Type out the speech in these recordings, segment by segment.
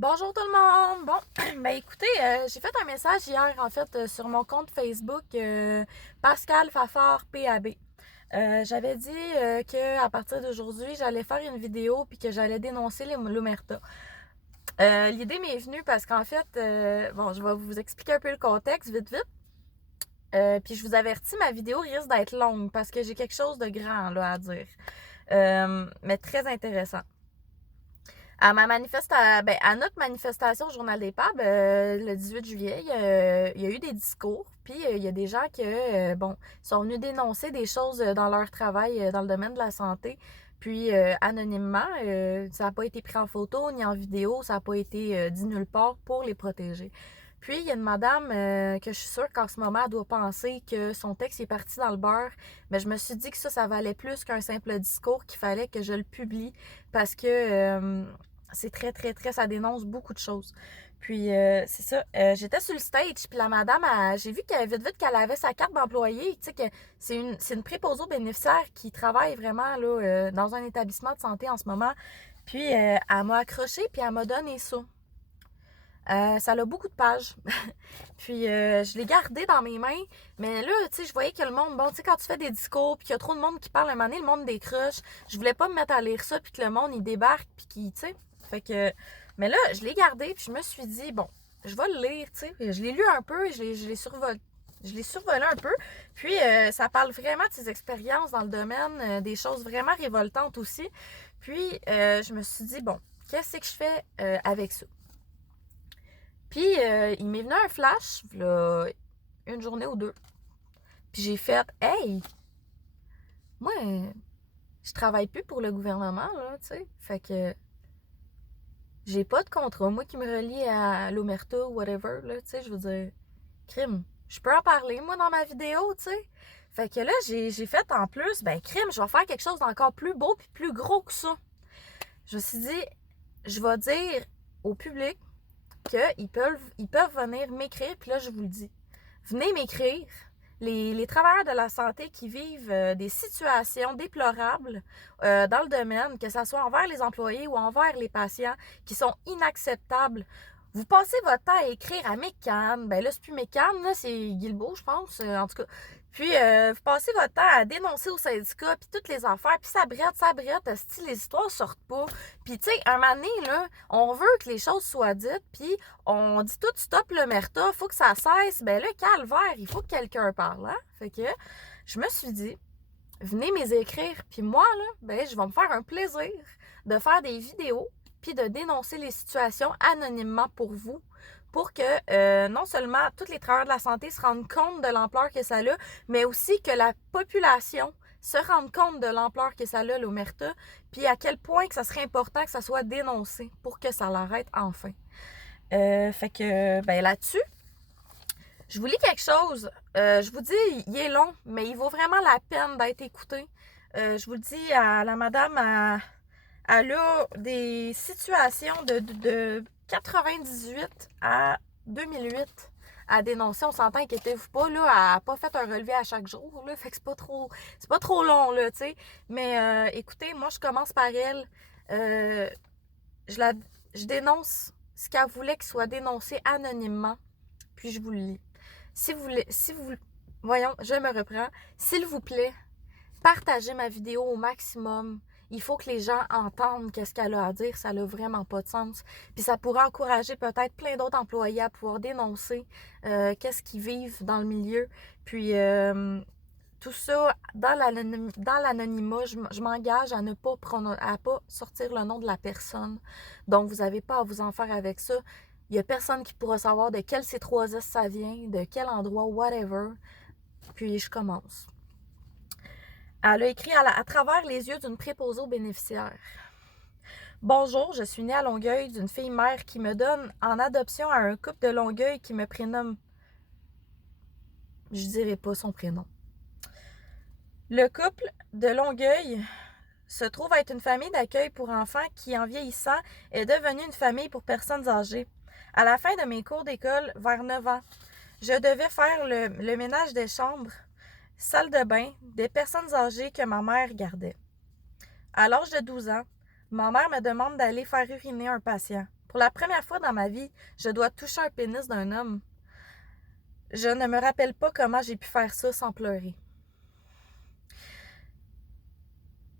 Bonjour tout le monde! Bon, ben écoutez, j'ai fait un message hier en fait sur mon compte Facebook Pascal Fafard PAB. J'avais dit que à partir d'aujourd'hui, j'allais faire une vidéo puis que j'allais dénoncer l'omerta. L'idée m'est venue parce qu'en fait, bon, je vais vous expliquer un peu le contexte vite vite. Puis je vous avertis, ma vidéo risque d'être longue parce que j'ai quelque chose de grand là à dire. Mais très intéressant. À notre manifestation au Journal des Pubs, le 18 juillet, il y a eu des discours, puis il y a des gens qui, sont venus dénoncer des choses dans leur travail dans le domaine de la santé, puis anonymement, ça n'a pas été pris en photo ni en vidéo, ça n'a pas été dit nulle part pour les protéger. Puis il y a une madame que je suis sûre qu'en ce moment, elle doit penser que son texte est parti dans le beurre, mais je me suis dit que ça valait plus qu'un simple discours, qu'il fallait que je le publie parce que c'est très, très, très, ça dénonce beaucoup de choses. Puis, c'est ça. J'étais sur le stage, puis la madame, j'ai vu qu'elle, vite, vite, qu'elle avait sa carte d'employé. Tu sais, que c'est une préposée aux bénéficiaires qui travaille vraiment, là, dans un établissement de santé en ce moment. Puis, elle m'a accroché, puis elle m'a donné ça. Ça a beaucoup de pages. Puis, je l'ai gardé dans mes mains. Mais là, tu sais, je voyais que le monde, bon, tu sais, quand tu fais des discours, puis qu'il y a trop de monde qui parle, à un moment donné, le monde décroche. Je voulais pas me mettre à lire ça, puis que le monde, il débarque, puis qu'il, tu sais. Fait que, mais là, je l'ai gardé, puis je me suis dit, bon, je vais le lire, tu sais. Je l'ai lu un peu, je l'ai survolé un peu. Puis, ça parle vraiment de ses expériences dans le domaine, des choses vraiment révoltantes aussi. Puis, je me suis dit, bon, qu'est-ce que je fais avec ça? Puis, il m'est venu un flash, là, une journée ou deux. Puis j'ai fait, hey, moi, je travaille plus pour le gouvernement, là, tu sais. Fait que j'ai pas de contrat, moi, qui me relie à l'Omerta ou whatever, là, tu sais. Je veux dire, crime, je peux en parler, moi, dans ma vidéo, tu sais. Fait que là, j'ai fait en plus, ben, crime, je vais faire quelque chose d'encore plus beau puis plus gros que ça. Je me suis dit, je vais dire au public qu'ils peuvent venir m'écrire, puis là, je vous le dis. Venez m'écrire. Les travailleurs de la santé qui vivent des situations déplorables dans le domaine, que ce soit envers les employés ou envers les patients, qui sont inacceptables. Vous passez votre temps à écrire à Mécan. Ben là, c'est plus Mécan, là, c'est Guilbeault, je pense, en tout cas. Puis, vous passez votre temps à dénoncer au syndicat, puis toutes les affaires, puis ça brette, si les histoires sortent pas. Puis, tu sais, un moment donné, là, on veut que les choses soient dites, puis on dit tout stop l'omerta, faut que ça cesse. Ben là, calvaire, il faut que quelqu'un parle, hein? Fait que je me suis dit, venez m'écrire, puis moi, là, ben je vais me faire un plaisir de faire des vidéos, puis de dénoncer les situations anonymement pour vous, pour que non seulement tous les travailleurs de la santé se rendent compte de l'ampleur que ça a, mais aussi que la population se rende compte de l'ampleur que ça a, l'omerta, puis à quel point que ça serait important que ça soit dénoncé pour que ça l'arrête enfin. Fait que, ben là-dessus, je vous lis quelque chose. Je vous dis, il est long, mais il vaut vraiment la peine d'être écouté. Je vous le dis, à la madame, elle a des situations de 98 à 2008 à dénoncer. On s'entend, inquiétez-vous pas, là, elle n'a pas fait un relevé à chaque jour, là, fait que c'est pas trop long, là, tu sais. Mais écoutez, moi, je commence par elle. Euh, je, la, je dénonce ce qu'elle voulait qu'il soit dénoncé anonymement, puis je vous le lis. Voyons, je me reprends. S'il vous plaît, partagez ma vidéo au maximum. Il faut que les gens entendent qu'est-ce qu'elle a à dire. Ça n'a vraiment pas de sens. Puis ça pourrait encourager peut-être plein d'autres employés à pouvoir dénoncer qu'est-ce qu'ils vivent dans le milieu. Puis tout ça, dans l'anonymat, je m'engage à ne pas, à pas sortir le nom de la personne. Donc, vous n'avez pas à vous en faire avec ça. Il n'y a personne qui pourra savoir de quel C3S ça vient, de quel endroit, whatever. Puis, je commence. Elle a écrit à travers les yeux d'une préposée aux bénéficiaires. Bonjour, je suis née à Longueuil d'une fille mère qui me donne en adoption à un couple de Longueuil qui me prénomme. Je dirai pas son prénom. Le couple de Longueuil se trouve être une famille d'accueil pour enfants qui, en vieillissant, est devenue une famille pour personnes âgées. À la fin de mes cours d'école, vers 9 ans, je devais faire le ménage des chambres, salle de bain, des personnes âgées que ma mère gardait. À l'âge de 12 ans, ma mère me demande d'aller faire uriner un patient. Pour la première fois dans ma vie, je dois toucher un pénis d'un homme. Je ne me rappelle pas comment j'ai pu faire ça sans pleurer.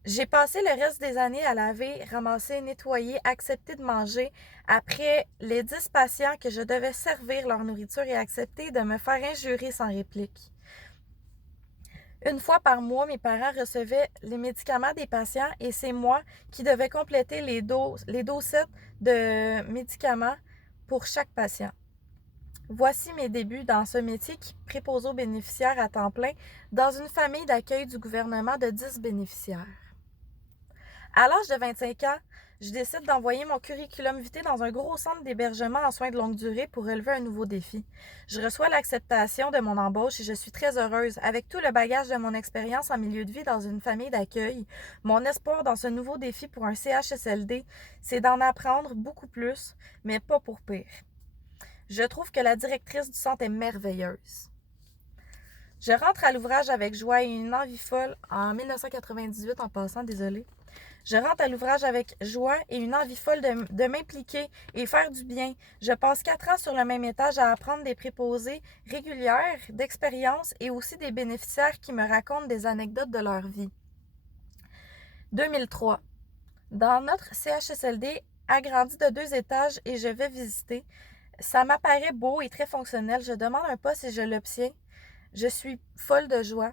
J'ai passé le reste des années à laver, ramasser, nettoyer, accepter de manger après les 10 patients que je devais servir leur nourriture et accepter de me faire injurer sans réplique. Une fois par mois, mes parents recevaient les médicaments des patients et c'est moi qui devais compléter les dosettes de médicaments pour chaque patient. Voici mes débuts dans ce métier qui préposait aux bénéficiaires à temps plein dans une famille d'accueil du gouvernement de 10 bénéficiaires. À l'âge de 25 ans, je décide d'envoyer mon curriculum vitae dans un gros centre d'hébergement en soins de longue durée pour relever un nouveau défi. Je reçois l'acceptation de mon embauche et je suis très heureuse. Avec tout le bagage de mon expérience en milieu de vie dans une famille d'accueil, mon espoir dans ce nouveau défi pour un CHSLD, c'est d'en apprendre beaucoup plus, mais pas pour pire. Je trouve que la directrice du centre est merveilleuse. Je rentre à l'ouvrage avec joie et une envie folle en 1998 en passant, désolée. Je rentre à l'ouvrage avec joie et une envie folle de m'impliquer et faire du bien. Je passe 4 ans sur le même étage à apprendre des préposées régulières, d'expérience et aussi des bénéficiaires qui me racontent des anecdotes de leur vie. 2003. Dans notre CHSLD, agrandi de 2 étages et je vais visiter. Ça m'apparaît beau et très fonctionnel. Je demande un poste et je l'obtiens. Je suis folle de joie.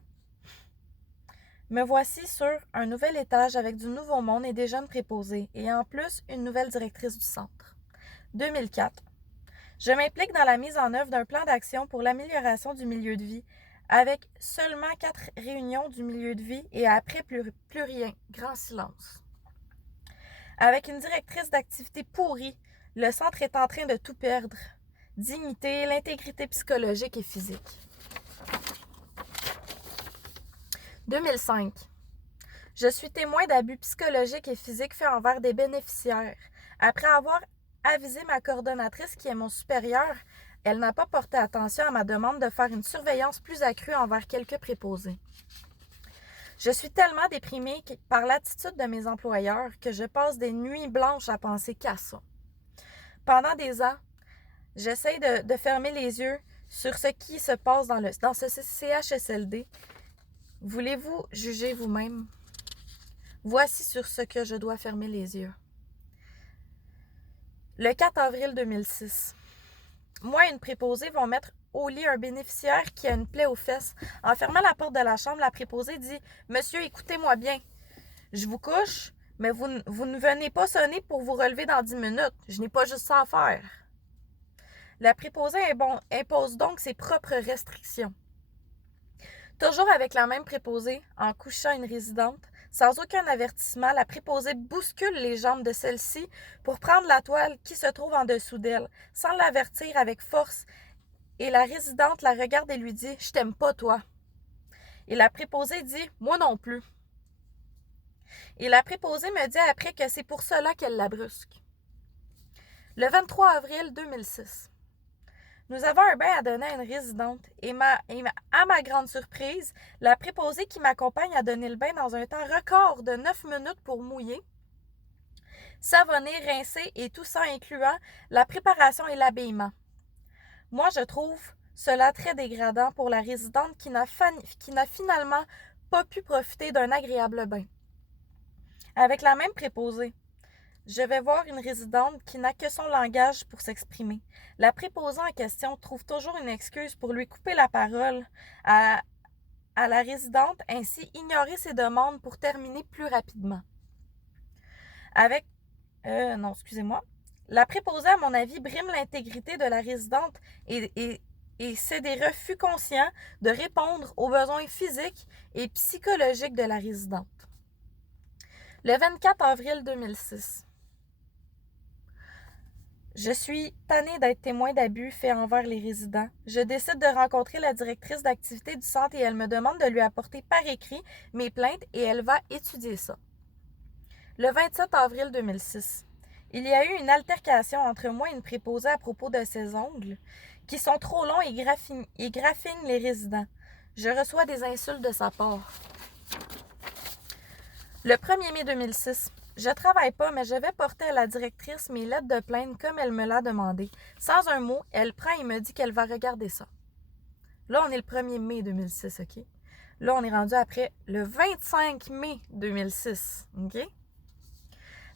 Me voici sur un nouvel étage avec du nouveau monde et des jeunes préposés, et en plus, une nouvelle directrice du centre. 2004. Je m'implique dans la mise en œuvre d'un plan d'action pour l'amélioration du milieu de vie, avec seulement 4 réunions du milieu de vie et après plus rien, grand silence. Avec une directrice d'activité pourrie, le centre est en train de tout perdre. Dignité, l'intégrité psychologique et physique. 2005. Je suis témoin d'abus psychologiques et physiques faits envers des bénéficiaires. Après avoir avisé ma coordonnatrice, qui est mon supérieur, elle n'a pas porté attention à ma demande de faire une surveillance plus accrue envers quelques préposés. Je suis tellement déprimée par l'attitude de mes employeurs que je passe des nuits blanches à penser qu'à ça. Pendant des ans, j'essaie de fermer les yeux sur ce qui se passe dans ce CHSLD. Voulez-vous juger vous-même? Voici sur ce que je dois fermer les yeux. Le 4 avril 2006. Moi et une préposée vont mettre au lit un bénéficiaire qui a une plaie aux fesses. En fermant la porte de la chambre, la préposée dit « Monsieur, écoutez-moi bien. Je vous couche, mais vous ne venez pas sonner pour vous relever dans 10 minutes. Je n'ai pas juste ça à faire. » La préposée impose donc ses propres restrictions. Toujours avec la même préposée, en couchant une résidente, sans aucun avertissement, la préposée bouscule les jambes de celle-ci pour prendre la toile qui se trouve en dessous d'elle, sans l'avertir avec force. Et la résidente la regarde et lui dit « Je t'aime pas, toi. » Et la préposée dit « Moi non plus. » Et la préposée me dit après que c'est pour cela qu'elle la brusque. Le 23 avril 2006. Nous avons un bain à donner à une résidente et à ma grande surprise, la préposée qui m'accompagne a donné le bain dans un temps record de 9 minutes pour mouiller, savonner, rincer et tout ça incluant la préparation et l'habillement. Moi, je trouve cela très dégradant pour la résidente qui n'a finalement pas pu profiter d'un agréable bain. Avec la même préposée, je vais voir une résidente qui n'a que son langage pour s'exprimer. La préposée en question trouve toujours une excuse pour lui couper la parole à la résidente, ainsi ignorer ses demandes pour terminer plus rapidement. La préposée, à mon avis, brime l'intégrité de la résidente et c'est des refus conscients de répondre aux besoins physiques et psychologiques de la résidente. Le 24 avril 2006. Je suis tannée d'être témoin d'abus faits envers les résidents. Je décide de rencontrer la directrice d'activité du centre et elle me demande de lui apporter par écrit mes plaintes et elle va étudier ça. Le 27 avril 2006. Il y a eu une altercation entre moi et une préposée à propos de ses ongles qui sont trop longs et graffinent les résidents. Je reçois des insultes de sa part. Le 1er mai 2006. Je travaille pas, mais je vais porter à la directrice mes lettres de plainte comme elle me l'a demandé. Sans un mot, elle prend et me dit qu'elle va regarder ça. Là, on est le 1er mai 2006, OK? Là, on est rendu après le 25 mai 2006, OK?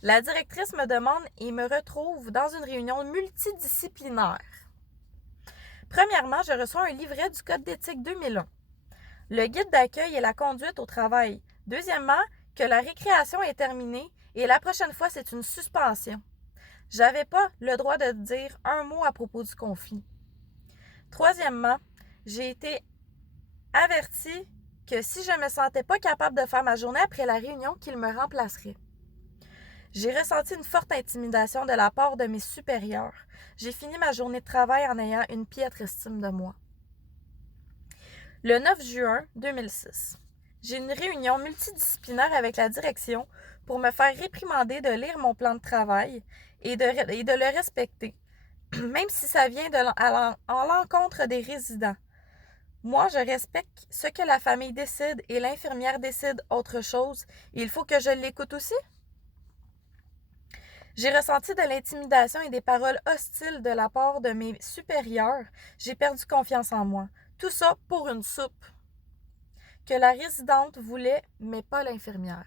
La directrice me demande et me retrouve dans une réunion multidisciplinaire. Premièrement, je reçois un livret du Code d'éthique 2001. Le guide d'accueil et la conduite au travail. Deuxièmement, que la récréation est terminée et la prochaine fois, c'est une suspension. J'avais pas le droit de dire un mot à propos du conflit. Troisièmement, j'ai été avertie que si je ne me sentais pas capable de faire ma journée après la réunion, qu'il me remplacerait. J'ai ressenti une forte intimidation de la part de mes supérieurs. J'ai fini ma journée de travail en ayant une piètre estime de moi. Le 9 juin 2006, j'ai une réunion multidisciplinaire avec la direction pour me faire réprimander de lire mon plan de travail et de le respecter, même si ça vient en l'encontre des résidents. Moi, je respecte ce que la famille décide et l'infirmière décide autre chose. Il faut que je l'écoute aussi. J'ai ressenti de l'intimidation et des paroles hostiles de la part de mes supérieurs. J'ai perdu confiance en moi. Tout ça pour une soupe que la résidente voulait, mais pas l'infirmière.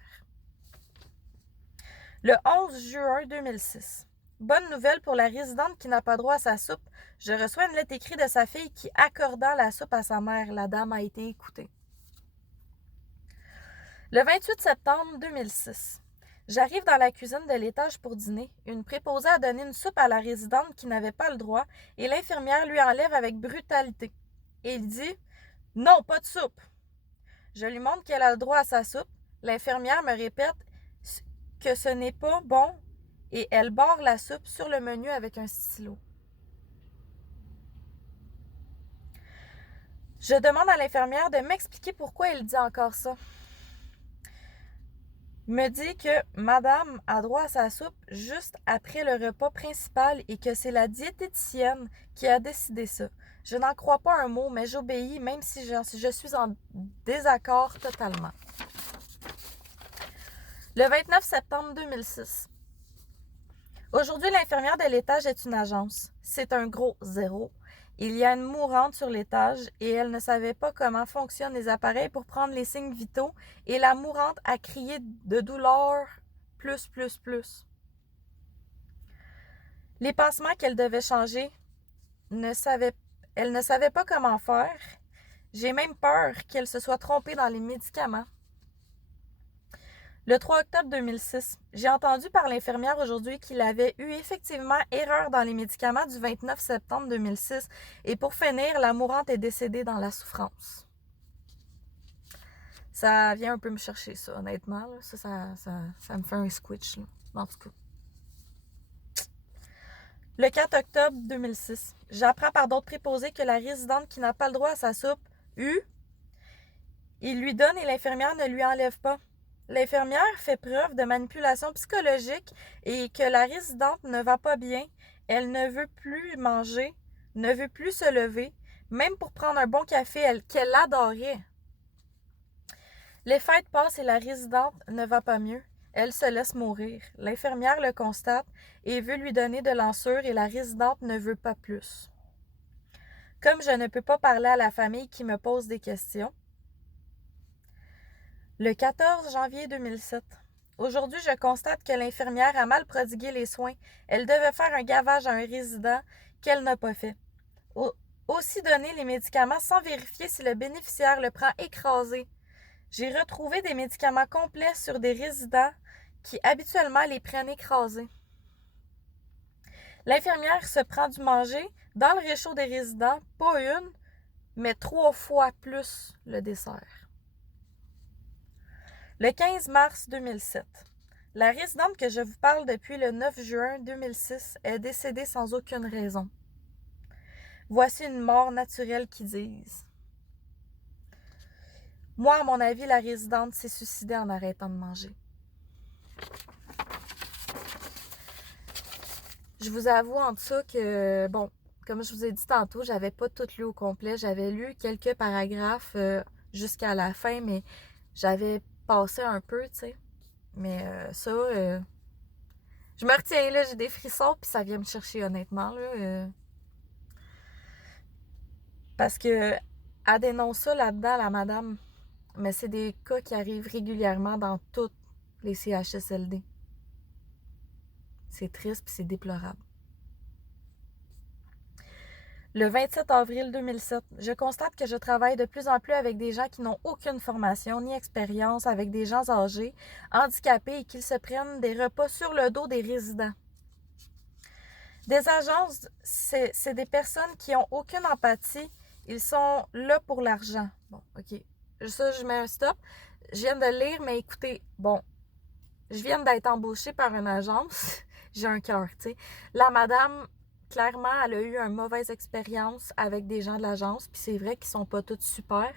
Le 11 juin 2006. Bonne nouvelle pour la résidente qui n'a pas droit à sa soupe. Je reçois une lettre écrite de sa fille qui, accordant la soupe à sa mère, la dame a été écoutée. Le 28 septembre 2006. J'arrive dans la cuisine de l'étage pour dîner. Une préposée a donné une soupe à la résidente qui n'avait pas le droit et l'infirmière lui enlève avec brutalité. Et il dit « Non, pas de soupe ». Je lui montre qu'elle a le droit à sa soupe. L'infirmière me répète que ce n'est pas bon et elle barre la soupe sur le menu avec un stylo. Je demande à l'infirmière de m'expliquer pourquoi elle dit encore ça. Me dit que madame a droit à sa soupe juste après le repas principal et que c'est la diététicienne qui a décidé ça. Je n'en crois pas un mot, mais j'obéis même si je suis en désaccord totalement. Le 29 septembre 2006. Aujourd'hui, l'infirmière de l'étage est une agence. C'est un gros zéro. Il y a une mourante sur l'étage et elle ne savait pas comment fonctionnent les appareils pour prendre les signes vitaux et la mourante a crié de douleur plus. Les pansements qu'elle devait changer, elle ne savait pas comment faire. J'ai même peur qu'elle se soit trompée dans les médicaments. Le 3 octobre 2006, j'ai entendu par l'infirmière aujourd'hui qu'il avait eu effectivement erreur dans les médicaments du 29 septembre 2006 et pour finir, la mourante est décédée dans la souffrance. Ça vient un peu me chercher ça, honnêtement. Là. Ça me fait un switch, là. En tout cas. Le 4 octobre 2006, j'apprends par d'autres préposés que la résidente qui n'a pas le droit à sa soupe, il lui donne et l'infirmière ne lui enlève pas. L'infirmière fait preuve de manipulation psychologique et que la résidente ne va pas bien. Elle ne veut plus manger, ne veut plus se lever, même pour prendre un bon café qu'elle adorait. Les fêtes passent et la résidente ne va pas mieux. Elle se laisse mourir. L'infirmière le constate et veut lui donner de l'ensure et la résidente ne veut pas plus. Comme je ne peux pas parler à la famille qui me pose des questions, le 14 janvier 2007. Aujourd'hui, je constate que l'infirmière a mal prodigué les soins. Elle devait faire un gavage à un résident qu'elle n'a pas fait. Aussi donner les médicaments sans vérifier si le bénéficiaire le prend écrasé. J'ai retrouvé des médicaments complets sur des résidents qui habituellement les prennent écrasés. L'infirmière se prend du manger dans le réchaud des résidents, pas une, mais 3 fois plus le dessert. Le 15 mars 2007. La résidente que je vous parle depuis le 9 juin 2006 est décédée sans aucune raison. Voici une mort naturelle qu'ils disent. Moi, à mon avis, la résidente s'est suicidée en arrêtant de manger. Je vous avoue en ça que, bon, comme je vous ai dit tantôt, j'avais pas tout lu au complet. J'avais lu quelques paragraphes jusqu'à la fin, mais j'avais passé un peu, tu sais. Mais je me retiens, là, j'ai des frissons, puis ça vient me chercher, honnêtement, là. Parce que elle dénonce ça là-dedans, la madame. Mais c'est des cas qui arrivent régulièrement dans toutes les CHSLD. C'est triste puis c'est déplorable. Le 27 avril 2007, je constate que je travaille de plus en plus avec des gens qui n'ont aucune formation ni expérience, avec des gens âgés, handicapés et qu'ils se prennent des repas sur le dos des résidents. Des agences, c'est des personnes qui n'ont aucune empathie. Ils sont là pour l'argent. Bon, OK. Ça, je mets un stop. Je viens de lire, mais écoutez, bon, je viens d'être embauchée par une agence. J'ai un cœur, tu sais. La madame, clairement, elle a eu une mauvaise expérience avec des gens de l'agence. Puis c'est vrai qu'ils sont pas tous super,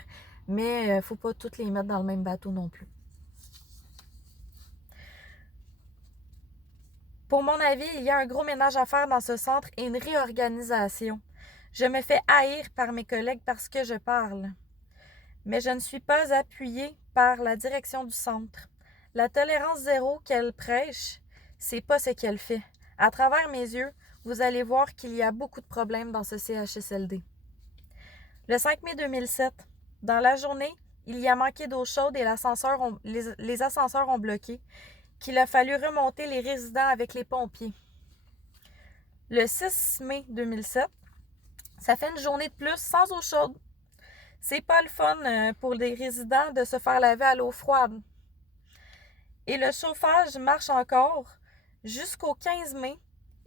mais faut pas tous les mettre dans le même bateau non plus. Pour mon avis, il y a un gros ménage à faire dans ce centre et une réorganisation. Je me fais haïr par mes collègues parce que je parle. Mais je ne suis pas appuyée par la direction du centre. La tolérance zéro qu'elle prêche, c'est pas ce qu'elle fait. À travers mes yeux, vous allez voir qu'il y a beaucoup de problèmes dans ce CHSLD. Le 5 mai 2007, dans la journée, il y a manqué d'eau chaude et les ascenseurs ont bloqué, qu'il a fallu remonter les résidents avec les pompiers. Le 6 mai 2007, ça fait une journée de plus sans eau chaude. C'est pas le fun pour les résidents de se faire laver à l'eau froide. Et le chauffage marche encore. Jusqu'au 15 mai,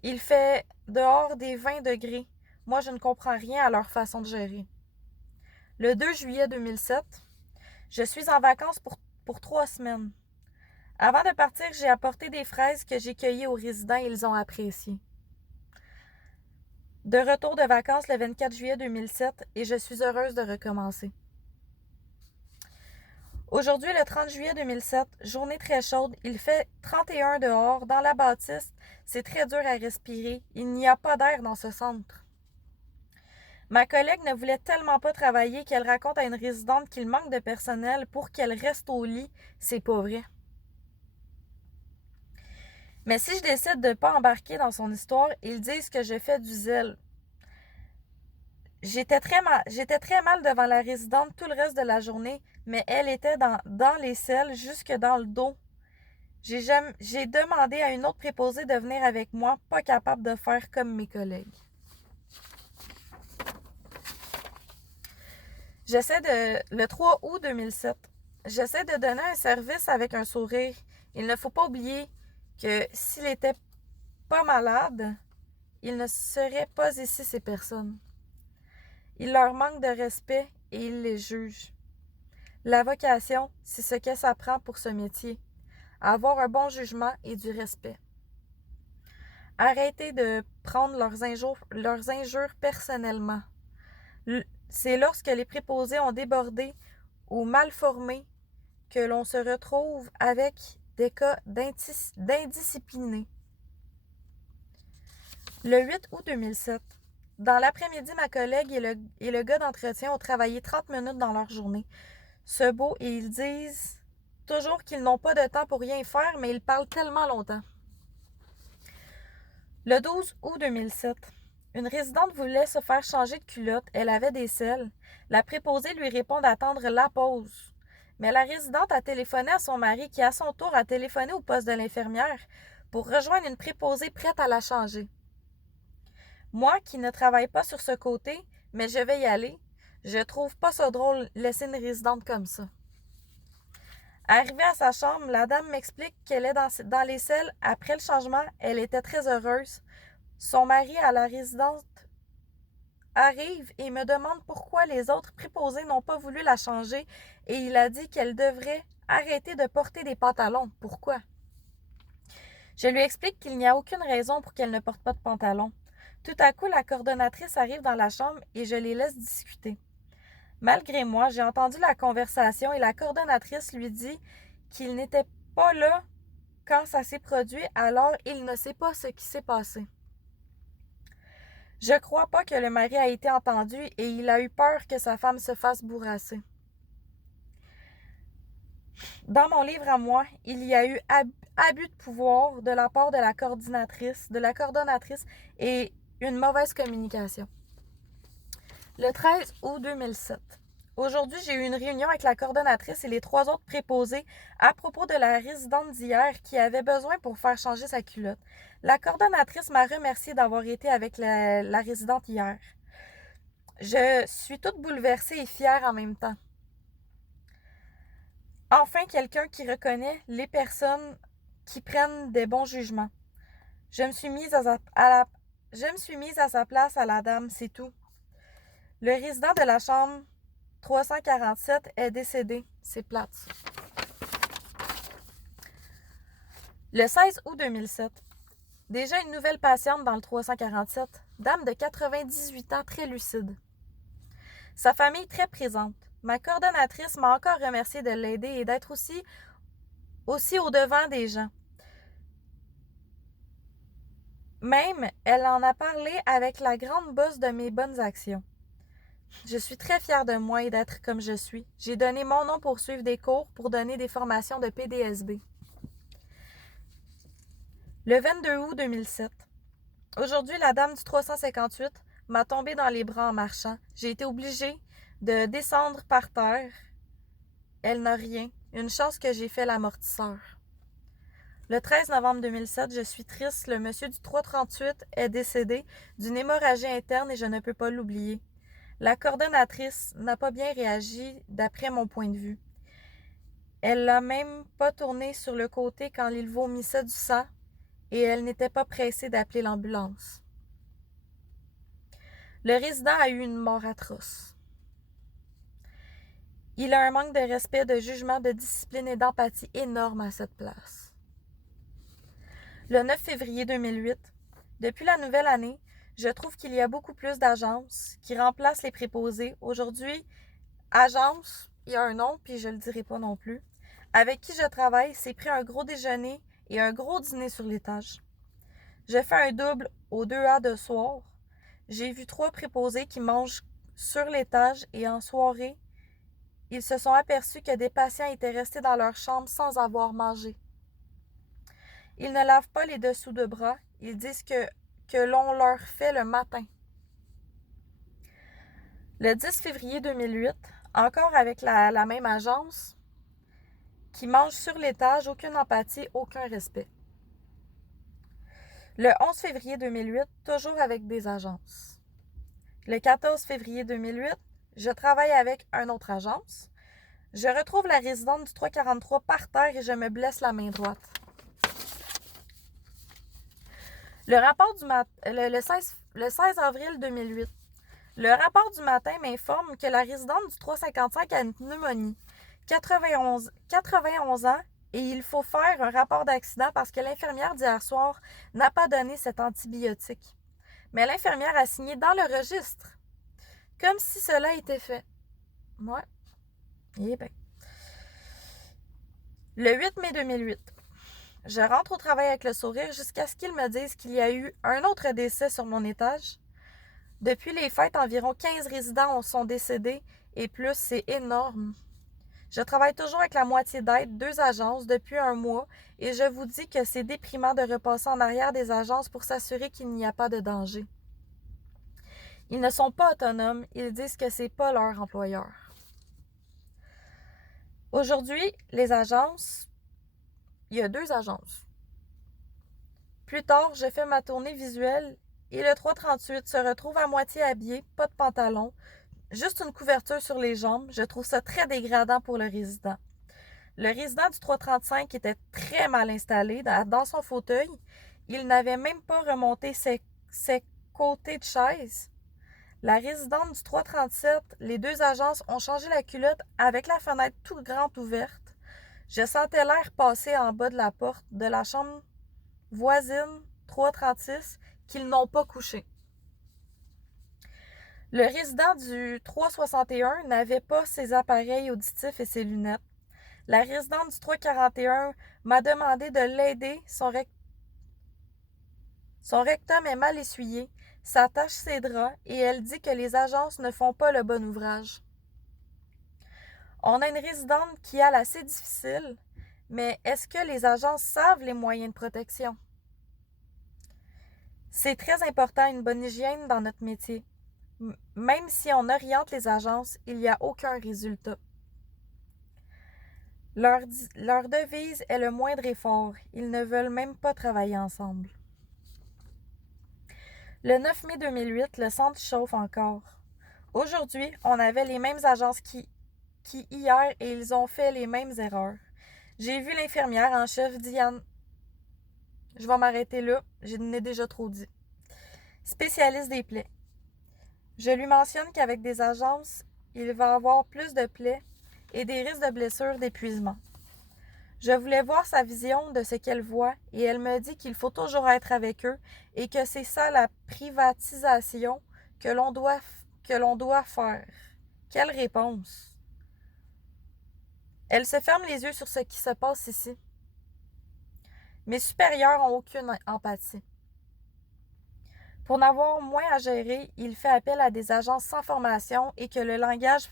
il fait dehors des 20 degrés. Moi, je ne comprends rien à leur façon de gérer. Le 2 juillet 2007, je suis en vacances pour 3 semaines. Avant de partir, j'ai apporté des fraises que j'ai cueillies aux résidents et ils ont appréciées. De retour de vacances le 24 juillet 2007 et je suis heureuse de recommencer. Aujourd'hui, le 30 juillet 2007, journée très chaude, il fait 31 dehors, dans la bâtisse, c'est très dur à respirer, il n'y a pas d'air dans ce centre. Ma collègue ne voulait tellement pas travailler qu'elle raconte à une résidente qu'il manque de personnel pour qu'elle reste au lit, c'est pas vrai. Mais si je décide de ne pas embarquer dans son histoire, ils disent que je fais du zèle. J'étais très mal devant la résidente tout le reste de la journée, mais elle était dans les selles, jusque dans le dos. J'ai demandé à une autre préposée de venir avec moi, pas capable de faire comme mes collègues. Le 3 août 2007, j'essaie de donner un service avec un sourire. Il ne faut pas oublier que s'il n'était pas malade, il ne serait pas ici, ces personnes. Il leur manque de respect et il les juge. La vocation, c'est ce que ça prend pour ce métier. Avoir un bon jugement et du respect. Arrêtez de prendre leurs injures personnellement. C'est lorsque les préposés ont débordé ou mal formés que l'on se retrouve avec des cas d'indisciplinés. Le 8 août 2007, dans l'après-midi, ma collègue et le gars d'entretien ont travaillé 30 minutes dans leur journée. C'est beau et ils disent toujours qu'ils n'ont pas de temps pour rien faire, mais ils parlent tellement longtemps. Le 12 août 2007, une résidente voulait se faire changer de culotte. Elle avait des selles. La préposée lui répond d'attendre la pause. Mais la résidente a téléphoné à son mari qui, à son tour, a téléphoné au poste de l'infirmière pour rejoindre une préposée prête à la changer. Moi, qui ne travaille pas sur ce côté, mais je vais y aller, je trouve pas ça drôle laisser une résidente comme ça. Arrivée à sa chambre, la dame m'explique qu'elle est dans les selles. Après le changement, elle était très heureuse. Son mari à la résidence arrive et me demande pourquoi les autres préposés n'ont pas voulu la changer et il a dit qu'elle devrait arrêter de porter des pantalons. Pourquoi? Je lui explique qu'il n'y a aucune raison pour qu'elle ne porte pas de pantalon. Tout à coup, la coordonnatrice arrive dans la chambre et je les laisse discuter. Malgré moi, j'ai entendu la conversation et la coordonnatrice lui dit qu'il n'était pas là quand ça s'est produit, alors il ne sait pas ce qui s'est passé. Je crois pas que le mari a été entendu et il a eu peur que sa femme se fasse bourrasser. Dans mon livre à moi, il y a eu abus de pouvoir de la part de la coordonnatrice et une mauvaise communication. Le 13 août 2007. Aujourd'hui, j'ai eu une réunion avec la coordonnatrice et les 3 autres préposés à propos de la résidente d'hier qui avait besoin pour faire changer sa culotte. La coordonnatrice m'a remercié d'avoir été avec la résidente hier. Je suis toute bouleversée et fière en même temps. Enfin, quelqu'un qui reconnaît les personnes qui prennent des bons jugements. Je me suis mise à sa place à la dame, c'est tout. Le résident de la chambre 347 est décédé. C'est plate. Le 16 août 2007. Déjà une nouvelle patiente dans le 347. Dame de 98 ans, très lucide. Sa famille très présente. Ma coordonnatrice m'a encore remercié de l'aider et d'être aussi au devant des gens. Même, elle en a parlé avec la grande bosse de mes bonnes actions. Je suis très fière de moi et d'être comme je suis. J'ai donné mon nom pour suivre des cours, pour donner des formations de PDSB. Le 22 août 2007. Aujourd'hui, la dame du 358 m'a tombé dans les bras en marchant. J'ai été obligée de descendre par terre. Elle n'a rien. Une chance que j'ai fait l'amortisseur. Le 13 novembre 2007, je suis triste. Le monsieur du 338 est décédé d'une hémorragie interne et je ne peux pas l'oublier. La coordonnatrice n'a pas bien réagi d'après mon point de vue. Elle l'a même pas tourné sur le côté quand il vomissait du sang et elle n'était pas pressée d'appeler l'ambulance. Le résident a eu une mort atroce. Il a un manque de respect, de jugement, de discipline et d'empathie énorme à cette place. Le 9 février 2008, depuis la nouvelle année, je trouve qu'il y a beaucoup plus d'agences qui remplacent les préposés. Aujourd'hui, agence, il y a un nom, puis je ne le dirai pas non plus, avec qui je travaille, s'est pris un gros déjeuner et un gros dîner sur l'étage. Je fais un double aux 2A de soir. J'ai vu 3 préposés qui mangent sur l'étage et en soirée, ils se sont aperçus que des patients étaient restés dans leur chambre sans avoir mangé. Ils ne lavent pas les dessous de bras. Ils disent que l'on leur fait le matin. Le 10 février 2008, encore avec la même agence, qui mange sur l'étage, aucune empathie, aucun respect. Le 11 février 2008, toujours avec des agences. Le 14 février 2008, je travaille avec une autre agence. Je retrouve la résidente du 343 par terre et je me blesse la main droite. Le rapport le 16 avril 2008. Le rapport du matin m'informe que la résidente du 355 a une pneumonie, 91 ans, et il faut faire un rapport d'accident parce que l'infirmière d'hier soir n'a pas donné cet antibiotique. Mais l'infirmière a signé dans le registre, comme si cela était fait. Ouais. Eh bien. Le 8 mai 2008. Je rentre au travail avec le sourire jusqu'à ce qu'ils me disent qu'il y a eu un autre décès sur mon étage. Depuis les fêtes, environ 15 résidents sont décédés et plus, c'est énorme. Je travaille toujours avec la moitié d'aide, 2 agences, depuis un mois et je vous dis que c'est déprimant de repasser en arrière des agences pour s'assurer qu'il n'y a pas de danger. Ils ne sont pas autonomes, ils disent que c'est pas leur employeur. Aujourd'hui, les agences, il y a 2 agences. Plus tard, je fais ma tournée visuelle et le 338 se retrouve à moitié habillé, pas de pantalon, juste une couverture sur les jambes. Je trouve ça très dégradant pour le résident. Le résident du 335 était très mal installé dans son fauteuil. Il n'avait même pas remonté ses côtés de chaise. La résidente du 337, les 2 agences ont changé la culotte avec la fenêtre toute grande ouverte. Je sentais l'air passer en bas de la porte de la chambre voisine 336 qu'ils n'ont pas couché. Le résident du 361 n'avait pas ses appareils auditifs et ses lunettes. La résidente du 341 m'a demandé de l'aider. Son rectum est mal essuyé, ça tache ses draps et elle dit que les agences ne font pas le bon ouvrage. On a une résidente qui a l'assez difficile, mais est-ce que les agences savent les moyens de protection? C'est très important une bonne hygiène dans notre métier. Même si on oriente les agences, il n'y a aucun résultat. Leur devise est le moindre effort. Ils ne veulent même pas travailler ensemble. Le 9 mai 2008, le centre chauffe encore. Aujourd'hui, on avait les mêmes agences qui hier et ils ont fait les mêmes erreurs. J'ai vu l'infirmière en chef Diane. Je vais m'arrêter là, j'en ai déjà trop dit. Spécialiste des plaies. Je lui mentionne qu'avec des agences, il va avoir plus de plaies et des risques de blessures d'épuisement. Je voulais voir sa vision de ce qu'elle voit et elle me dit qu'il faut toujours être avec eux et que c'est ça la privatisation que l'on doit faire. Quelle réponse? Elle se ferme les yeux sur ce qui se passe ici. Mes supérieurs n'ont aucune empathie. Pour n'avoir moins à gérer, il fait appel à des agences sans formation et que le langage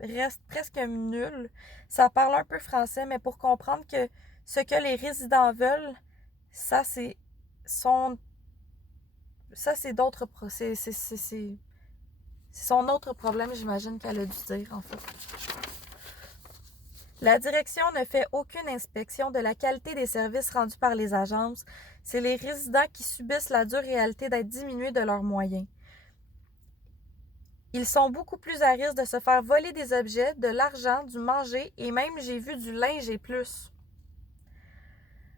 reste presque nul. Ça parle un peu français, mais pour comprendre que ce que les résidents veulent, ça c'est d'autres c'est son autre problème, j'imagine qu'elle a dû dire en fait. La direction ne fait aucune inspection de la qualité des services rendus par les agences. C'est les résidents qui subissent la dure réalité d'être diminués de leurs moyens. Ils sont beaucoup plus à risque de se faire voler des objets, de l'argent, du manger et même, j'ai vu, du linge et plus.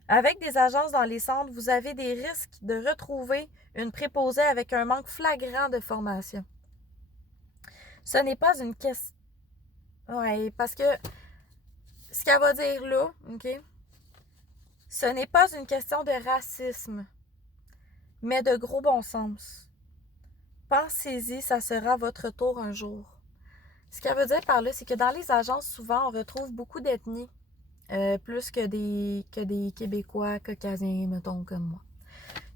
Avec des agences dans les centres, vous avez des risques de retrouver une préposée avec un manque flagrant de formation. Ce n'est pas une question... Oui, parce que ce qu'elle va dire là, OK, ce n'est pas une question de racisme, mais de gros bon sens. Pensez-y, ça sera votre tour un jour. Ce qu'elle veut dire par là, c'est que dans les agences, souvent, on retrouve beaucoup d'ethnies, plus que des Québécois, Caucasiens, mettons, comme moi.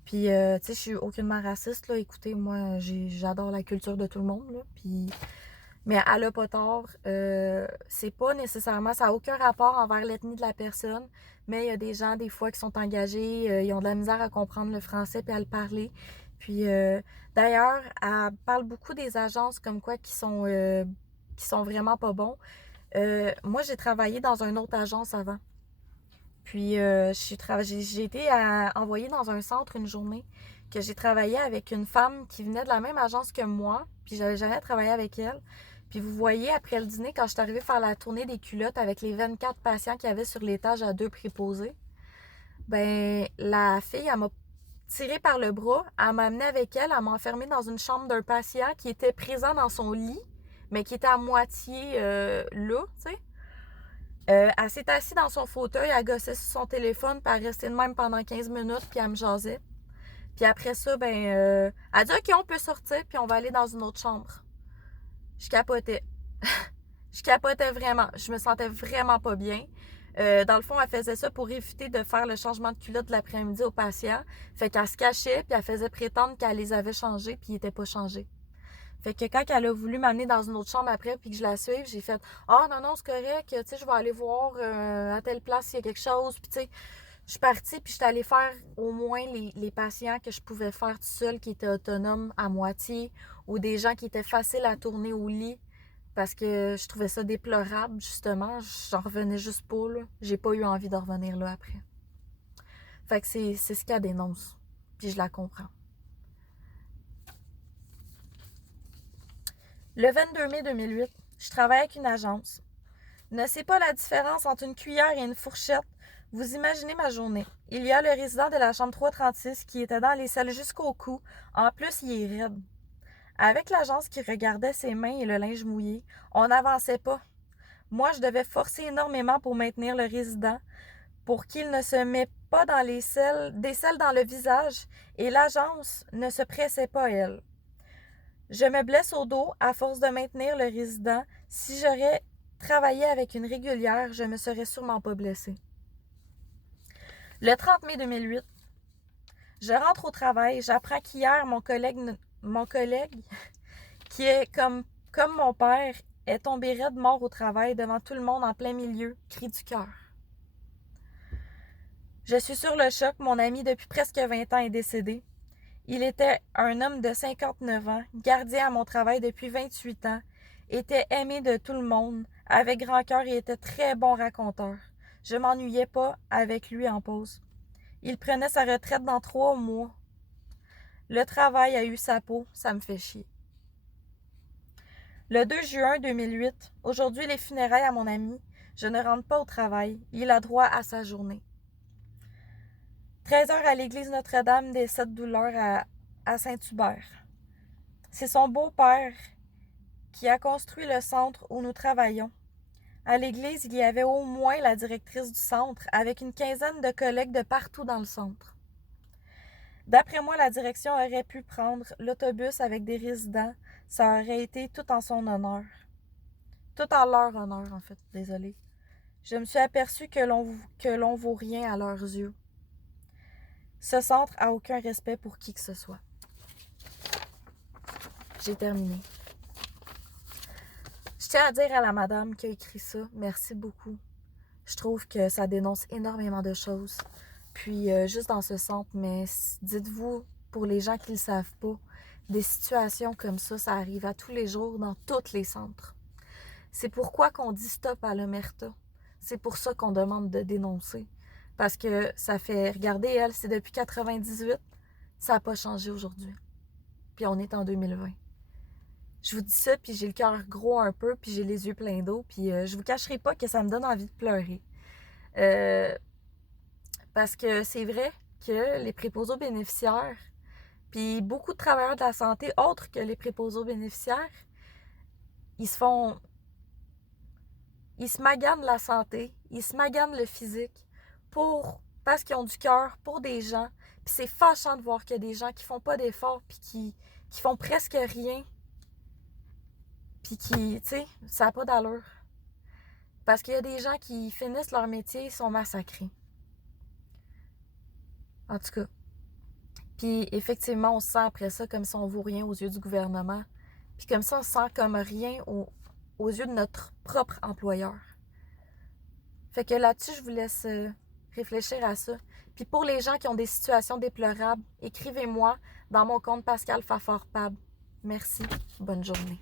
Puis, tu sais, je suis aucunement raciste, là. Écoutez, moi, j'adore la culture de tout le monde, là. Puis, mais à l'a pas tort, c'est pas nécessairement, ça n'a aucun rapport envers l'ethnie de la personne, mais il y a des gens, des fois, qui sont engagés, ils ont de la misère à comprendre le français puis à le parler. Puis, d'ailleurs, elle parle beaucoup des agences comme quoi qui sont vraiment pas bons. Moi, j'ai travaillé dans une autre agence avant. Puis, j'ai été envoyée dans un centre une journée que j'ai travaillé avec une femme qui venait de la même agence que moi, puis j'avais jamais travaillé avec elle. Puis vous voyez, après le dîner, quand je suis arrivée faire la tournée des culottes avec les 24 patients qu'il y avait sur l'étage à 2 préposés, ben la fille, elle m'a tirée par le bras, elle m'a amenée avec elle, elle m'a enfermée dans une chambre d'un patient qui était présent dans son lit, mais qui était à moitié là, tu sais. Elle s'est assise dans son fauteuil, elle gossait sur son téléphone, puis elle restait de même pendant 15 minutes, puis elle me jasait. Puis après ça, elle dit « OK, on peut sortir, puis on va aller dans une autre chambre. » Je capotais. Je capotais vraiment. Je me sentais vraiment pas bien. Dans le fond, elle faisait ça pour éviter de faire le changement de culotte de l'après-midi aux patients. Fait qu'elle se cachait, puis elle faisait prétendre qu'elle les avait changés, puis ils n'étaient pas changés. Fait que quand elle a voulu m'amener dans une autre chambre après, puis que je la suive, j'ai fait « Ah non, non, c'est correct, tu sais, je vais aller voir à telle place s'il y a quelque chose. » Puis tu sais, je suis partie, puis je suis allée faire au moins les patients que je pouvais faire tout seul, qui étaient autonomes à moitié, ou des gens qui étaient faciles à tourner au lit, parce que je trouvais ça déplorable, justement. J'en revenais juste pas, là. J'ai pas eu envie de revenir là après. Fait que c'est ce qu'elle dénonce, puis je la comprends. Le 22 mai 2008, je travaille avec une agence. Ne sais pas la différence entre une cuillère et une fourchette. Vous imaginez ma journée. Il y a le résident de la chambre 336 qui était dans les selles jusqu'au cou. En plus, il est raide. Avec l'agence qui regardait ses mains et le linge mouillé, on n'avançait pas. Moi, je devais forcer énormément pour maintenir le résident, pour qu'il ne se mette pas dans des selles dans le visage, et l'agence ne se pressait pas, elle. Je me blesse au dos à force de maintenir le résident. Si j'aurais travaillé avec une régulière, je me serais sûrement pas blessée. Le 30 mai 2008, je rentre au travail. J'apprends qu'hier, mon collègue qui est comme mon père, est tombé raide mort au travail devant tout le monde en plein milieu. Cri du cœur. Je suis sur le choc. Mon ami depuis presque 20 ans est décédé. Il était un homme de 59 ans, gardien à mon travail depuis 28 ans, était aimé de tout le monde, avait grand cœur et était très bon raconteur. Je m'ennuyais pas avec lui en pause. Il prenait sa retraite dans 3 mois. Le travail a eu sa peau, ça me fait chier. Le 2 juin 2008, aujourd'hui les funérailles à mon ami, je ne rentre pas au travail, il a droit à sa journée. 13 heures à l'église Notre-Dame des Sept Douleurs à Saint-Hubert. C'est son beau-père qui a construit le centre où nous travaillons. À l'église, il y avait au moins la directrice du centre avec une quinzaine de collègues de partout dans le centre. D'après moi, la direction aurait pu prendre l'autobus avec des résidents. Ça aurait été tout en son honneur. Tout en leur honneur, en fait. Désolée. Je me suis aperçue que l'on vaut rien à leurs yeux. Ce centre a aucun respect pour qui que ce soit. J'ai terminé. Je tiens à dire à la madame qui a écrit ça, merci beaucoup. Je trouve que ça dénonce énormément de choses. Puis, juste dans ce centre, mais dites-vous, pour les gens qui ne le savent pas, des situations comme ça arrive à tous les jours dans tous les centres. C'est pourquoi qu'on dit stop à l'omerta. C'est pour ça qu'on demande de dénoncer. Parce que ça fait, regardez, elle, c'est depuis 98, ça n'a pas changé aujourd'hui. Puis on est en 2020. Je vous dis ça, puis j'ai le cœur gros un peu, puis j'ai les yeux pleins d'eau, puis je vous cacherai pas que ça me donne envie de pleurer. Parce que c'est vrai que les préposés aux bénéficiaires, puis beaucoup de travailleurs de la santé, autres que les préposés aux bénéficiaires, ils se maganent la santé, ils se maganent le physique parce qu'ils ont du cœur pour des gens. Puis c'est fâchant de voir qu'il y a des gens qui font pas d'efforts, puis qui font presque rien, puis qui, tu sais, ça n'a pas d'allure. Parce qu'il y a des gens qui finissent leur métier, ils sont massacrés. En tout cas. Puis effectivement, on se sent après ça comme si on vaut rien aux yeux du gouvernement. Puis comme ça, on se sent comme rien aux yeux de notre propre employeur. Fait que là-dessus, je vous laisse réfléchir à ça. Puis pour les gens qui ont des situations déplorables, écrivez-moi dans mon compte Pascal Fafard-Pab. Merci. Bonne journée.